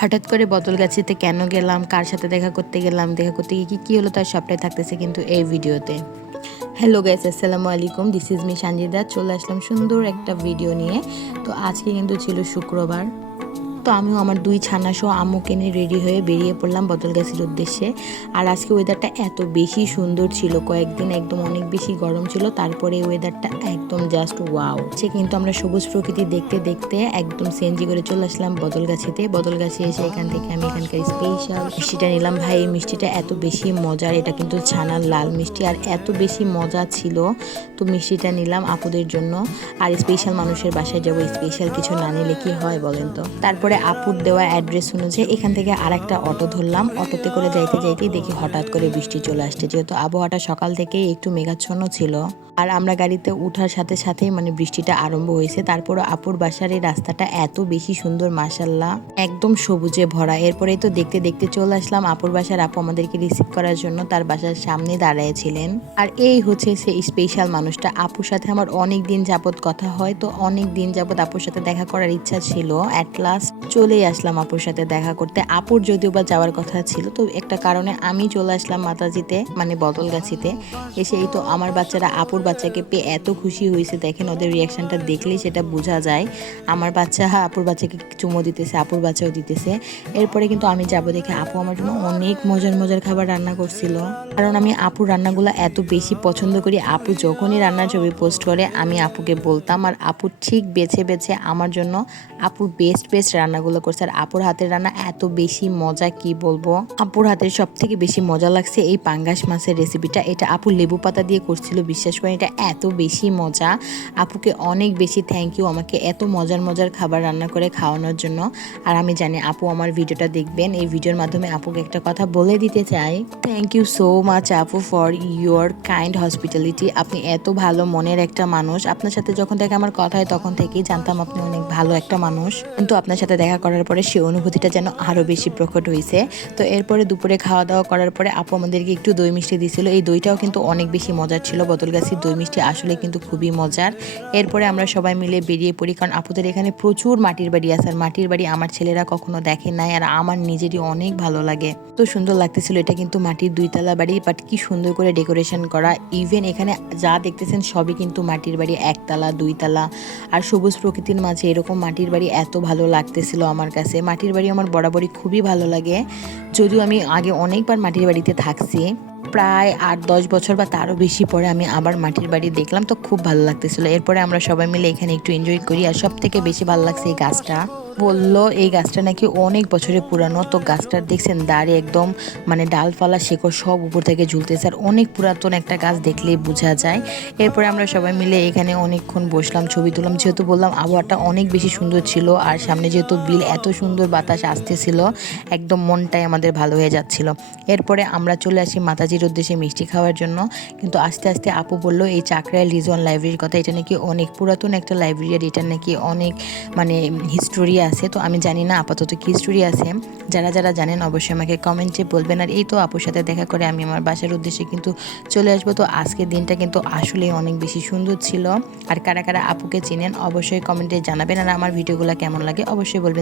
হঠাৎ করে বদলগাছিতে কেন গেলাম? কার সাথে দেখা করতে গেলাম? দেখা করতে গিয়ে কি, কী হলো? তার সবটাই থাকতেছে কিন্তু এই ভিডিওতে। হ্যালো গাইস আসসালামু আলাইকুম। This is me Sanjida. চলে আসলাম সুন্দর একটা ভিডিও নিয়ে। তো আজকে কিন্তু ছিল শুক্রবার। তো আমিও আমার দুই ছানা সহ আম্মুকে নিয়ে রেডি হয়ে বেরিয়ে পড়লাম বদলগাছির উদ্দেশ্যে। আর আজকে ওয়েদারটা এত বেশি সুন্দর ছিল, কয়েকদিন একদম অনেক বেশি গরম ছিল, তারপরে ওয়েদারটা একদম জাস্ট ওয়াও সে কিন্তু আমরা সবুজ প্রকৃতি দেখতে দেখতে একদম সেঞ্জি করে চলে আসলাম বদলগাছিতে বদলগাছি এসে এখান থেকে আমি এখানকার স্পেশাল মিষ্টিটা নিলাম। ভাই, এই মিষ্টিটা এত বেশি মজার, এটা কিন্তু ছানার লাল মিষ্টি, আর এত বেশি মজা ছিল। তো মিষ্টিটা নিলাম আপুদের জন্য। আর স্পেশাল মানুষের বাসায় যাব স্পেশাল কিছু না নিলে কি হয় বলেন তো? তারপরে আপুর দেওয়া অ্যাড্রেস অনুযায়ী এখান থেকে আর একটা অটো ধরলাম। অটোতে করে যাইতে যাইতেই দেখি হঠাৎ করে বৃষ্টি চলে আসছে। যেহেতু আবহাওয়াটা সকাল থেকেই একটু মেঘাচ্ছন্ন ছিল, আর আমরা গাড়িতে উঠার সাথে সাথেই মানে বৃষ্টিটা আরম্ভ হয়েছে। তারপরে আপুর বাসার এই রাস্তাটা এত বেশি সুন্দর মাসাল্লাহ একদম সবুজে ভরা। এরপরেই তো দেখতে দেখতে চলে আসলাম আপুর বাসার আপু আমাদেরকে রিসিভ করার জন্য। তার বাসার সামনে দাঁড়াইছিলেন। আর এই হচ্ছে সে স্পেশাল মানুষটা। আপুর সাথে আমার অনেক দিন যাবত কথা হয়। তো অনেক দিন যাবত আপুর সাথে দেখা করার ইচ্ছা ছিল অ্যাট লাস্ট চলেই আসলাম আপুর সাথে দেখা করতে। আপুর যদিও বা যাওয়ার কথা ছিল, তো একটা কারণে আমি চলে আসলাম মাতাজিতে মানে বদলগাছিতে। এসে এই তো আমার বাচ্চারা আপুর বাচ্চাকে পেয়ে এত খুশি হয়েছে। দেখেন ওদের রিয়াকশনটা দেখলেই সেটা বোঝা যায়। আমার বাচ্চা আপুর বাচ্চাকে চুমো দিতেছে, আপুর বাচ্চাও দিতেছে। এরপরে কিন্তু আমি যাব দেখে আপু আমার জন্য অনেক মজার মজার খাবার রান্না করছিল। কারণ আমি আপুর রান্নাগুলো এত বেশি পছন্দ করি, আপু যখনই রান্নার ছবি পোস্ট করে, আমি আপুকে বলতাম, আর আপু ঠিক বেছে বেছে আমার জন্য, আপুর বেস্ট বেস্ট রান্নাগুলো করছে। আর আপুর হাতের রান্না এত বেশি মজা, কি বলব? আপুর হাতের সব থেকে বেশি মজা লাগছে এই পাঙ্গাস মাছের রেসিপিটা এটা আপু লেবু পাতা দিয়ে করছিল, বিশ্বাস করেন, এটা এত বেশি মজা। আপুকে অনেক বেশি থ্যাংক ইউ আমাকে এত মজার মজার খাবার রান্না করে খাওয়ানোর জন্য। আর আমি জানি আপু আমার ভিডিওটা দেখবেন, এই ভিডিওর মাধ্যমে আপুকে একটা কথা বলে দিতে চাই। থ্যাংক ইউ সো মাচ আপু ফর ইউর কাইন্ড হসপিটালিটি আপনি এত ভালো মনের একটা মানুষ। আপনার সাথে যখন থেকে আমার কথা হয়, তখন থেকেই জানতাম আপনি অনেক ভালো একটা মানুষ। কিন্তু আপনার সাথে দেখা করার পরে সেই অনুভূতিটা যেন আরও বেশি প্রকট হয়েছে তো এরপরে দুপুরে খাওয়া দাওয়া করার পরে আপু আমাদেরকে একটু দই মিষ্টি দিয়েছিল এই দইটাও কিন্তু অনেক বেশি মজার ছিল। বদলগাছির দই মিষ্টি আসলে কিন্তু খুবই মজার। এরপরে আমরা সবাই মিলে বেরিয়ে পড়ি কারণ আপুদের এখানে প্রচুর মাটির বাড়ি আছে। আর মাটির বাড়ি আমার ছেলেরা কখনো দেখে নাই আর আমার নিজেরই অনেক ভালো লাগে। তো সুন্দর লাগতেছিল। এটা কিন্তু মাটির দুইতলা বাড়ি বাট কি সুন্দর করে ডেকোরেশন করা। ইভেন এখানে যা দেখতেছেন সবই কিন্তু মাটির বাড়ি, একতলা, দুইতলা। আর সবুজ প্রকৃতির মাঝে এরকম মাটির বাড়ি এত ভালো লাগতেছিল আমার কাছে। মাটির বাড়ি আমার বরাবরই খুবই ভালো লাগে। যদিও আমি আগে অনেকবার মাটির বাড়িতে থাকছি। প্রায় আট, দশ বছর বা তারও বেশি পরে আমি আবার মাটির বাড়ি দেখলাম, তো খুব ভালো লাগতেছিল। এরপরে আমরা সবাই মিলে এখানে একটু এনজয় করি, আর সব থেকে বেশি ভালো লাগছে এই গাছটা। বলল, এই গাছটা নাকি অনেক বছরের পুরানো। তো গাছটার দেখছেন দাঁড়িয়ে একদম মানে ডালপালা, শেকড় সব উপর থেকে ঝুলতেছে। আর অনেক পুরাতন একটা গাছ দেখলেই বোঝা যায়। এরপরে আমরা সবাই মিলে এখানে অনেকক্ষণ বসলাম, ছবি তুললাম। যেহেতু বললাম আবহাওয়াটা অনেক বেশি সুন্দর ছিল আর সামনে যেহেতু বিল এত সুন্দর বাতাস আসতেছিল, একদম মনটাই আমাদের ভালো হয়ে যাচ্ছিল। এরপরে আমরা চলে আসি মাতাজির উদ্দেশ্যে মিষ্টি খাওয়ার জন্য। কিন্তু আস্তে আস্তে আপু বলল, এই চাকরাইল রিজন লাইব্রেরির কথা, এটা নাকি অনেক পুরাতন একটা লাইব্রেরি আর এটা নাকি অনেক মানে হিস্টোরি আছে, তো আমি জানি না আপাতত কি স্টোরি আছে। যারা যারা জানেন অবশ্যই আমাকে কমেন্টে বলবেন। আর এই তো আপুর সাথে দেখা করে আমি আমার বাসার উদ্দেশ্যে কিন্তু চলে আসব। তো আজকের দিনটা কিন্তু আসলেই অনেক বেশি সুন্দর ছিল। আর কারা কারা আপুকে চিনেন অবশ্যই কমেন্টে জানাবেন। আর আমার ভিডিওগুলো কেমন লাগে অবশ্যই বলবেন।